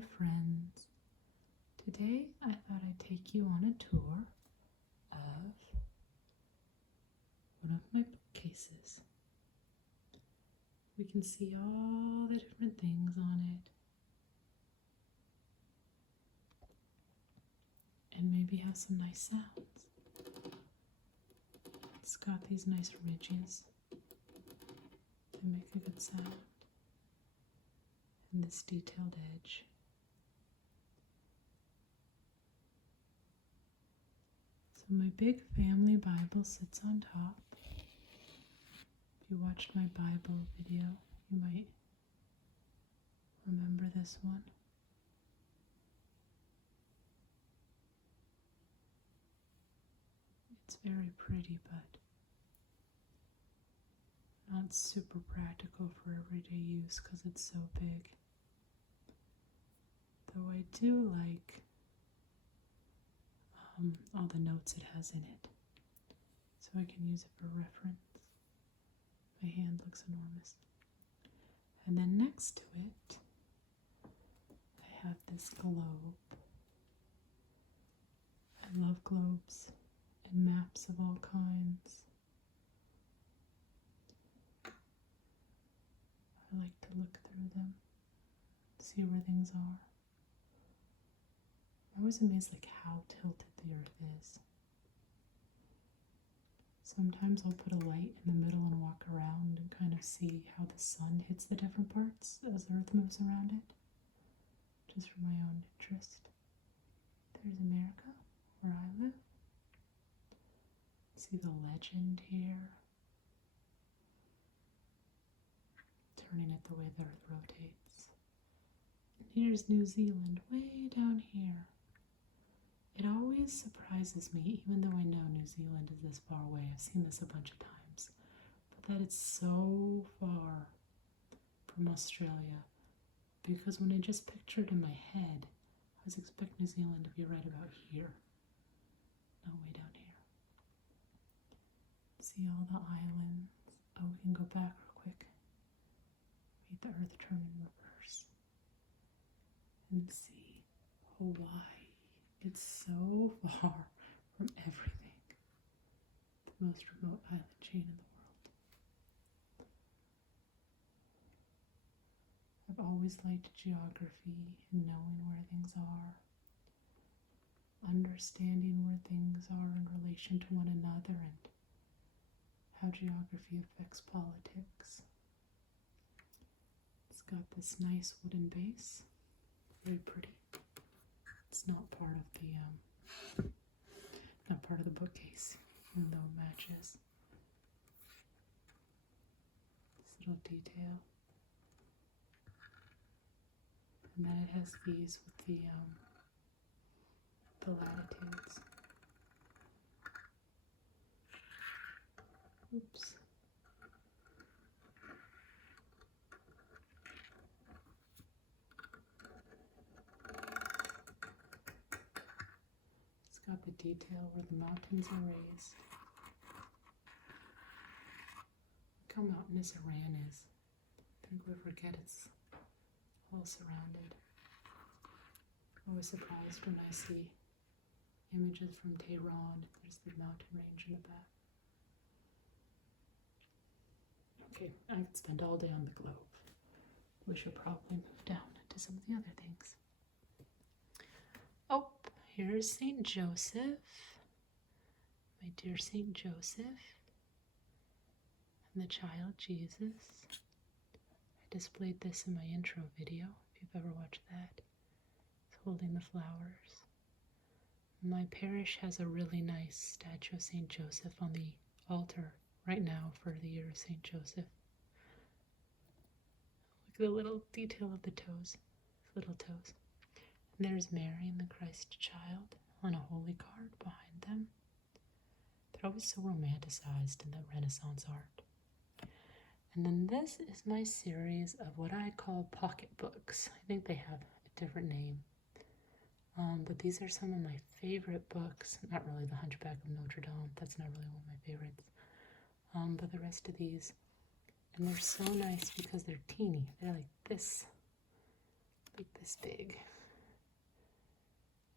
dear friends. Today I thought I'd take you on a tour of one of my bookcases. We can see all the different things on it, and maybe have some nice sounds. It's got these nice ridges that make a good sound, and this detailed edge. So my big family Bible sits on top. If you watched my Bible video, you might remember this one. It's very pretty, but not super practical for everyday use because it's so big. Though I do like all the notes it has in it, so I can use it for reference. My hand looks enormous. And then next to it, I have this globe. I love globes and maps of all kinds. I like to look through them, see where things are. I'm always amazed how tilted the earth is. Sometimes I'll put a light in the middle and walk around and kind of see how the sun hits the different parts as the earth moves around it, just for my own interest. There's America, where I live. See the legend here, turning it the way the earth rotates. And here's New Zealand, way down here. It always surprises me, even though I know New Zealand is this far away. I've seen this a bunch of times, but that it's so far from Australia, because when I just pictured in my head, I was expecting New Zealand to be right about here, not way down here. See all the islands. Oh, we can go back real quick. Make the earth turn in reverse. And see Hawaii. It's so far from everything. The most remote island chain in the world. I've always liked geography and knowing where things are. Understanding where things are in relation to one another and how geography affects politics. It's got this nice wooden base, very pretty. It's not part of the bookcase, even though it matches. This little detail, and then it has these with the latitudes. Oops. It's got the detail where the mountains are raised. Look how mountainous Iran is. I think we forget it's all surrounded. I'm always surprised when I see images from Tehran. There's the mountain range in the back. Okay, I could spend all day on the globe. We should probably move down to some of the other things. Oh, here's St. Joseph, my dear St. Joseph, and the child Jesus. I displayed this in my intro video, if you've ever watched that. It's holding the flowers. My parish has a really nice statue of St. Joseph on the altar right now for the year of St. Joseph. Look at the little detail of the toes, his little toes. And there's Mary and the Christ child on a holy card behind them. They're always so romanticized in the Renaissance art. And then this is my series of what I call pocket books. I think they have a different name. But these are some of my favorite books. Not really The Hunchback of Notre Dame. That's not really one of my favorites. But the rest of these. And they're so nice because they're teeny. They're like this like this big.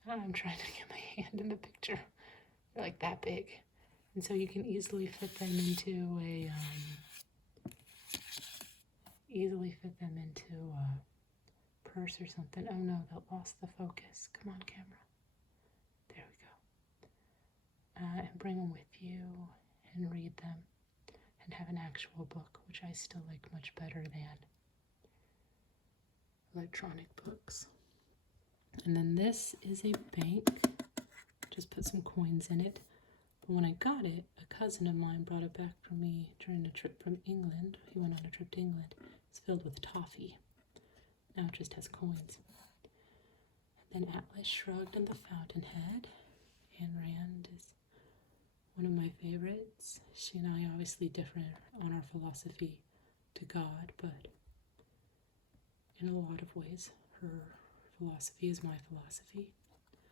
I'm trying to get my hand in the picture. They're like that big. And so you can easily fit them into a purse or something. Oh no, that lost the focus. Come on, camera. There we go. And bring them with you and read them and have an actual book, which I still like much better than electronic books. And then this is a bank. Just put some coins in it. But when I got it, a cousin of mine brought it back for me during a trip from England. He went on a trip to England. It's filled with toffee. Now it just has coins. And then Atlas Shrugged and the Fountainhead. Ayn Rand is one of my favorites. She and I obviously differ on our philosophy to God, but in a lot of ways, her philosophy is my philosophy.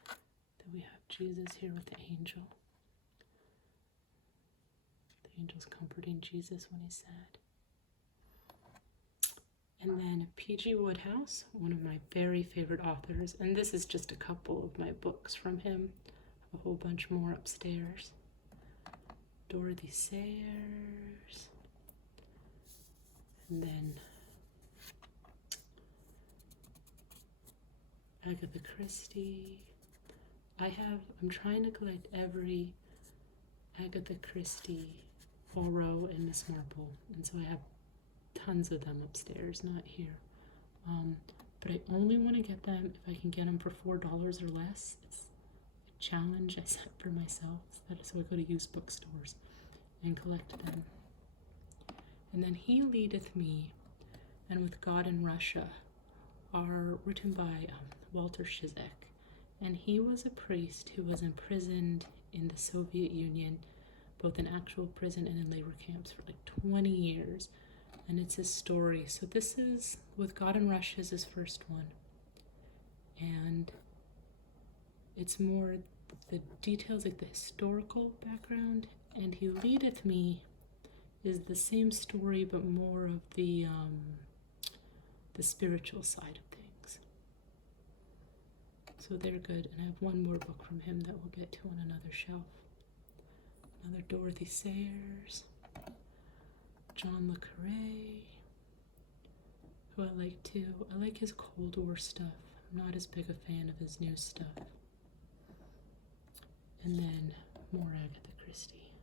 Then we have Jesus here with the angel. The angel's comforting Jesus when he's sad. And then P.G. Wodehouse, one of my very favorite authors, and this is just a couple of my books from him. A whole bunch more upstairs. Dorothy Sayers. And then Agatha Christie. I'm trying to collect every Agatha Christie, Poirot, and Miss Marple. And so I have tons of them upstairs, not here. But I only want to get them if I can get them for $4 or less. It's a challenge I set for myself. So I go to used bookstores and collect them. And then He Leadeth Me and With God in Russia are written by Walter Zizek. And he was a priest who was imprisoned in the Soviet Union, both in actual prison and in labor camps for like 20 years. And it's his story. So this is With God in Russia is his first one. And it's more the details, like the historical background. And He Leadeth Me is the same story, but more of the spiritual side of things. So they're good. And I have one more book from him that we'll get to on another shelf. Another Dorothy Sayers. John le Carré, who I like too. I like his Cold War stuff. I'm not as big a fan of his new stuff. And then more Agatha Christie.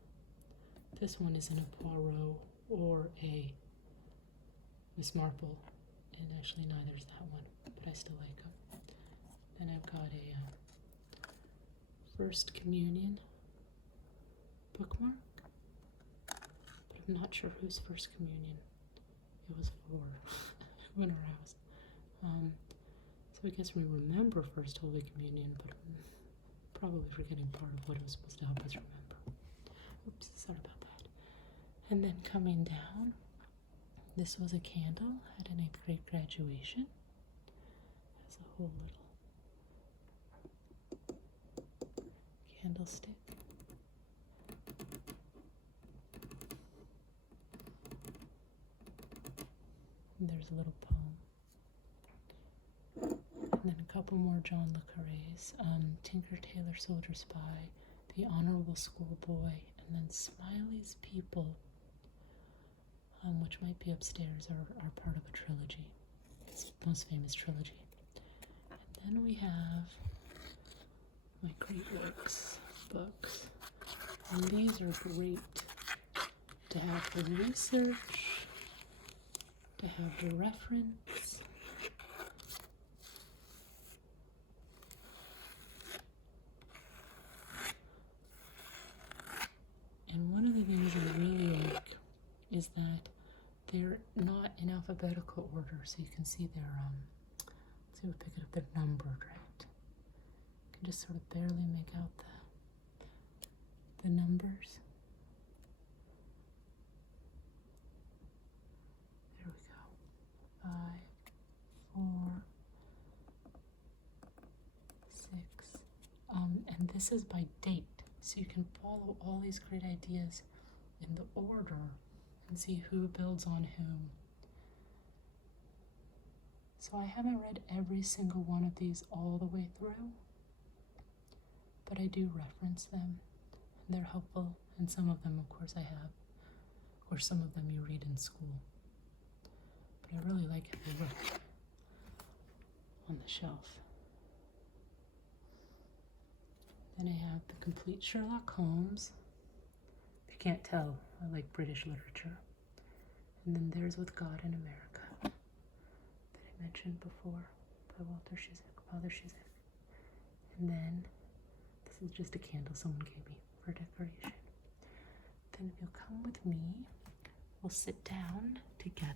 This one isn't a Poirot or a Miss Marple, and actually neither is that one, but I still like them. Then I've got a First Communion bookmark. I'm not sure whose First Communion it was for in our house. So I guess we remember First Holy Communion, but I'm probably forgetting part of what it was supposed to help us remember. Oops, sorry about that. And then coming down, this was a candle at an 8th grade graduation. It has a whole little candlestick. And there's a little poem. And then a couple more John le Carré's. Tinker, Tailor, Soldier, Spy, The Honorable Schoolboy, and then Smiley's People, which might be upstairs, are part of a trilogy. It's the most famous trilogy. And then we have my Great Works books. And these are great to have for research, to have the reference. And one of the things I really like is that they're not in alphabetical order, so you can see their, let's see if we pick it up, they're numbered, right? You can just sort of barely make out the numbers. There we go. 5, 4, 6. And this is by date, so you can follow all these great ideas in the order and see who builds on whom. So I haven't read every single one of these all the way through, but I do reference them, and they're helpful, and some of them, of course, I have, or some of them you read in school. But I really like how they look on the shelf. Then I have the complete Sherlock Holmes. If you can't tell, I like British literature. And then there's With God in America, that I mentioned before, by Father Shizik. And then, this is just a candle someone gave me for decoration. Then if you'll come with me, we'll sit down together.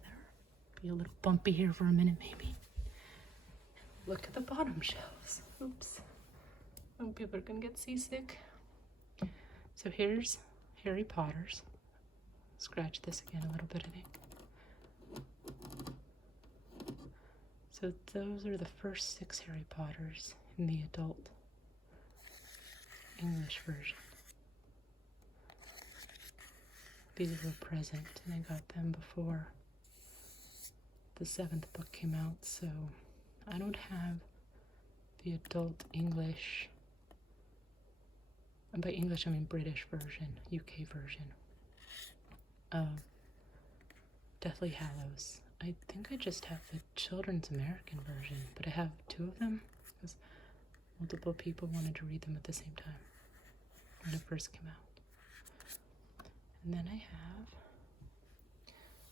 Be a little bumpy here for a minute, maybe. Look at the bottom shelves. Oops. Oh, people are gonna get seasick. So here's Harry Potter's. Scratch this again a little bit, I think. So those are the first 6 Harry Potters in the adult English version. These were a present, and I got them before the 7th book came out, so I don't have the adult English, and by English I mean British version, UK version of Deathly Hallows. I think I just have the children's American version, but I have 2 of them because multiple people wanted to read them at the same time when it first came out. And then I have,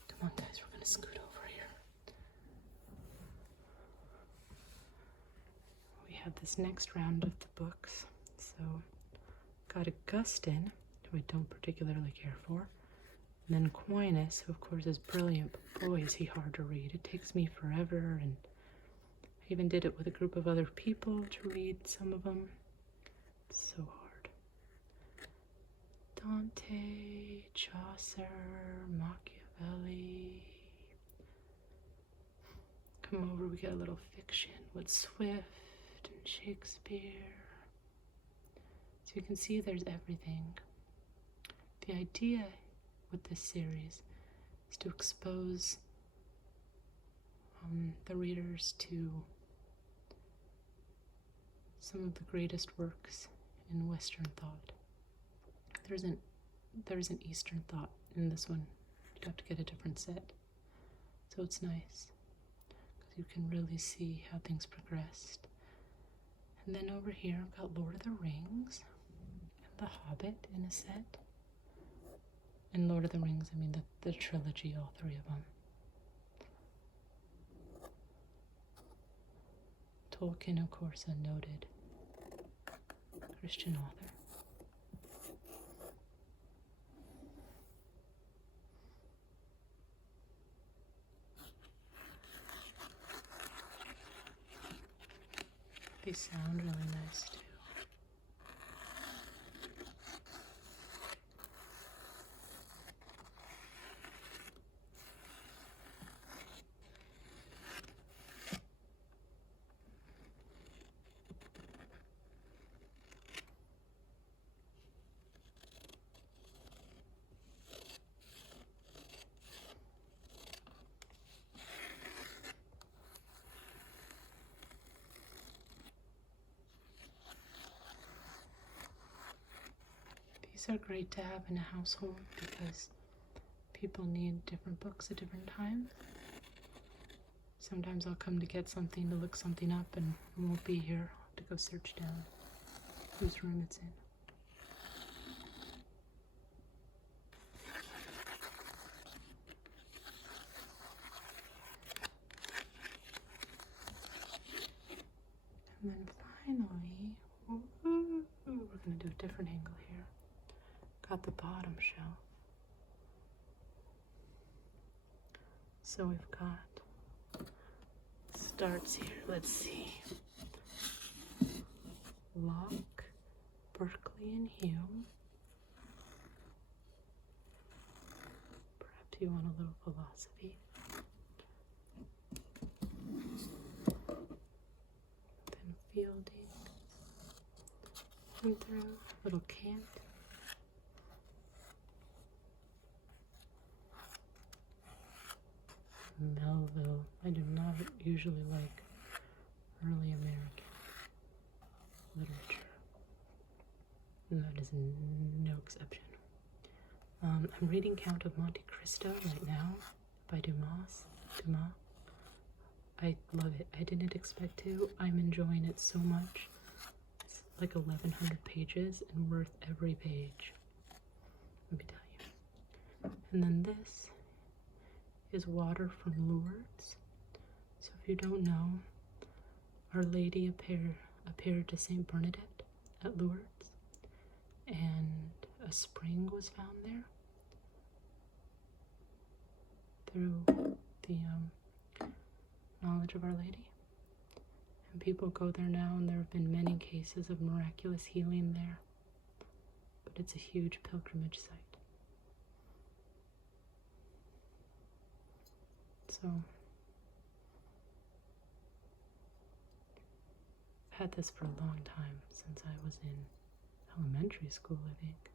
come on guys, we're gonna scoot over here. We have this next round of the books. So got Augustine, who I don't particularly care for. And then Aquinas, who of course is brilliant, but boy is he hard to read. It takes me forever, and I even did it with a group of other people to read some of them. It's so hard. Dante, Chaucer, Machiavelli. Come over, we get a little fiction with Swift and Shakespeare. So you can see there's everything. The idea with this series is to expose the readers to some of the greatest works in Western thought. There isn't Eastern thought in this one. You'd have to get a different set. So it's nice, because you can really see how things progressed. And then over here, I've got Lord of the Rings and The Hobbit in a set. And Lord of the Rings, I mean the trilogy, all 3 of them. Tolkien, of course, a noted Christian author. They sound really nice too. These are great to have in a household because people need different books at different times. Sometimes I'll come to get something, to look something up, and it won't be here. I'll have to go search down whose room it's in. And then finally, we're going to do a different angle here. Got the bottom shelf. So we've got, starts here, let's see. Locke, Berkeley, and Hume. Perhaps you want a little philosophy. Then Fielding. And through little Kant. Melville. I do not usually like early American literature. And that is no exception. I'm reading Count of Monte Cristo right now by Dumas. I love it. I didn't expect to. I'm enjoying it so much. It's like 1,100 pages and worth every page. Let me tell you. And then this is Water from Lourdes. So if you don't know, Our Lady appeared to Saint Bernadette at Lourdes, and a spring was found there through the knowledge of Our Lady. And people go there now, and there have been many cases of miraculous healing there. But it's a huge pilgrimage site. So I've had this for a long time, since I was in elementary school, I think.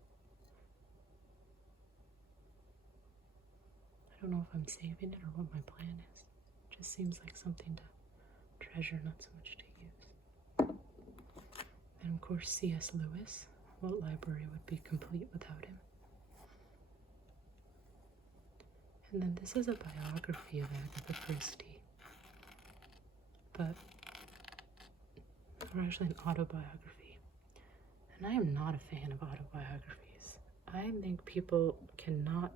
I don't know if I'm saving it or what my plan is. It just seems like something to treasure, not so much to use. And of course, C.S. Lewis. What library would be complete without him? And then this is a biography of Agatha Christie. Or actually an autobiography. And I am not a fan of autobiographies. I think people cannot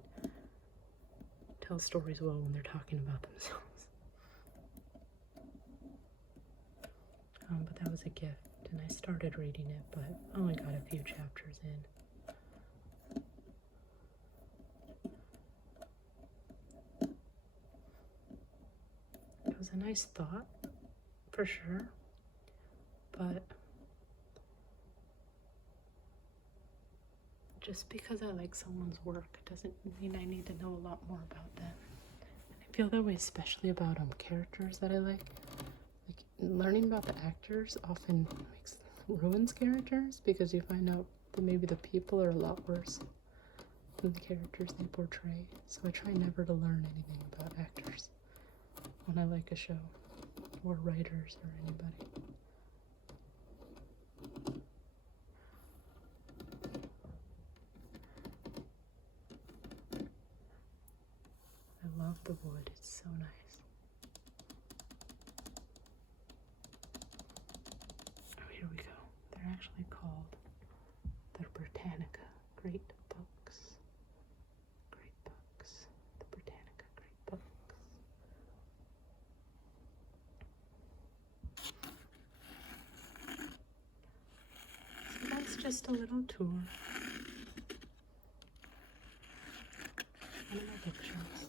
tell stories well when they're talking about themselves. But that was a gift, and I started reading it, but I only got a few chapters in. It was a nice thought, for sure, but just because I like someone's work doesn't mean I need to know a lot more about them. And I feel that way especially about characters that I like. Learning about the actors often ruins characters, because you find out that maybe the people are a lot worse than the characters they portray. So I try never to learn anything about actors when I like a show, or writers, or anybody. I love the wood, it's so nice. Oh, here we go. They're actually called the Britannica Great Books. Great Books. The Britannica Great Books. So that's just a little tour. One of my bookshelves.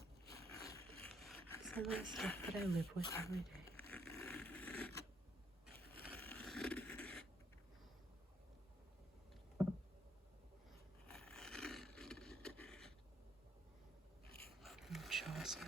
Some of the stuff that I live with every day. And Chaucer.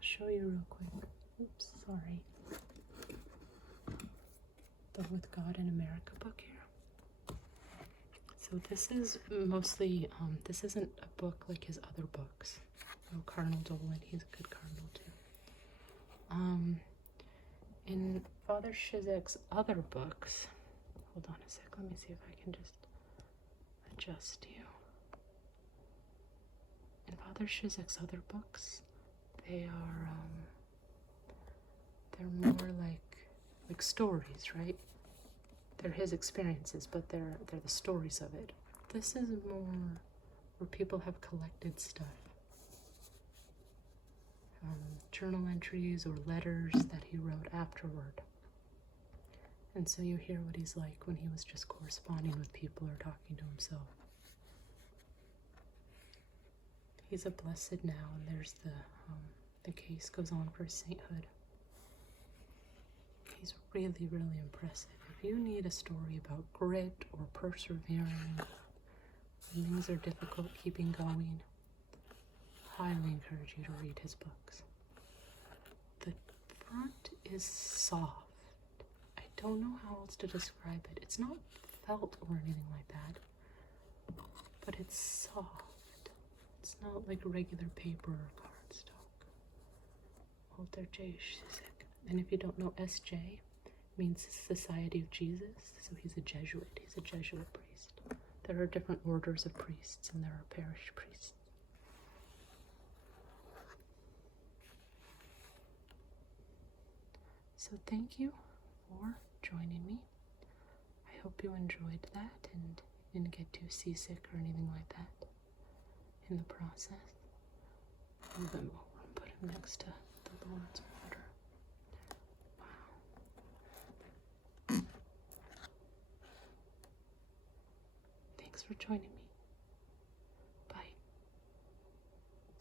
Show you real quick. Oops, sorry. The With God in America book here. So this is mostly, this isn't a book like his other books. Oh, Cardinal Dolan, he's a good cardinal too. In Father Shizek's other books, hold on a sec, let me see if I can just adjust you. In Father Shizek's other books, they're more like stories, right? They're his experiences, but they're the stories of it. This is more where people have collected stuff. Journal entries or letters that he wrote afterward. And so you hear what he's like when he was just corresponding with people or talking to himself. He's a blessed now, and there's the case goes on for sainthood. He's really, really impressive. If you need a story about grit or persevering, when things are difficult keeping going, highly encourage you to read his books. The front is soft. I don't know how else to describe it. It's not felt or anything like that, but it's soft. It's not like regular paper or cardstock. Walter J. Shizek. And if you don't know, SJ means Society of Jesus, so he's a Jesuit. He's a Jesuit priest. There are different orders of priests, and there are parish priests. So thank you for joining me. I hope you enjoyed that and didn't get too seasick or anything like that in the process. Move him over and put him next to the Lord's water. Wow. Thanks for joining me.